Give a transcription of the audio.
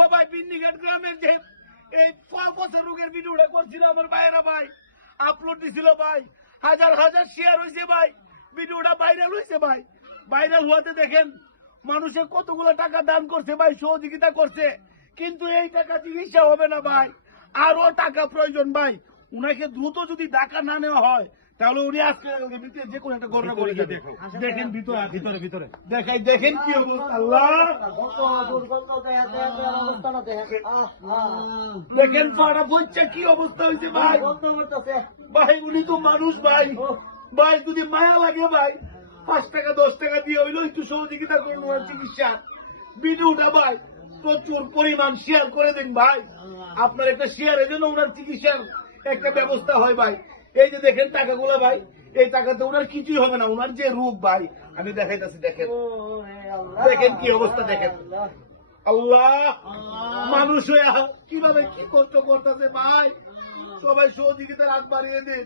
ও ভাই বিন্নিঘাট গ্রামের যে এই কলকসা রোগের ভিডিওটা করছিল আমার ভাইয়েরা ভাই, আপলোড দিছিল ভাই, হাজার হাজার শেয়ার হয়েছে ভাই, ভিডিওটা ভাইরাল হয়েছে ভাই। ভাইরাল হওয়াতে দেখেন মানুষের কতগুলো টাকা দান করছে ভাই, সহযোগিতা করছে, কিন্তু এই টাকা চিকিৎসা হবে না ভাই, আরো টাকা প্রয়োজন ভাই। উনাকে দ্রুত যদি টাকা না নেওয়া হয় তাহলে উনি আজকে যে কোনো একটা ঘটনা করে যাবে। দেখেন ভিতরে ভিতরে ভিতরে দেখাই, দেখেন কি অবস্থা, আল্লাহ দেখেন পাড়া বলছে কি অবস্থা হয়েছে ভাই। ভাই উনি তো মানুষ ভাই, ভাই যদি মায়া লাগে ভাই 5 টাকা 10 টাকা দিয়ে হইলো একটু সহযোগিতা করুন ওনার চিকিৎসা। ভিডিওটা ভাই প্রচুর পরিমাণ শেয়ার করে দিন ভাই, আপনার একটা শেয়ারের জন্য ওনার চিকিৎসার একটা ব্যবস্থা হয় ভাই। এই যে দেখেন টাকাগুলো ভাই, এই টাকাতে ওনার কিছুই হবে না, ওনার যে রোগ ভাই আমি দেখাইতেছি, দেখেন দেখেন কি অবস্থা, দেখেন আল্লাহ মানুষ হয়ে কিভাবে কি কষ্ট করতেছে ভাই। সবাই সহযোগিতার হাত বাড়িয়ে দিন।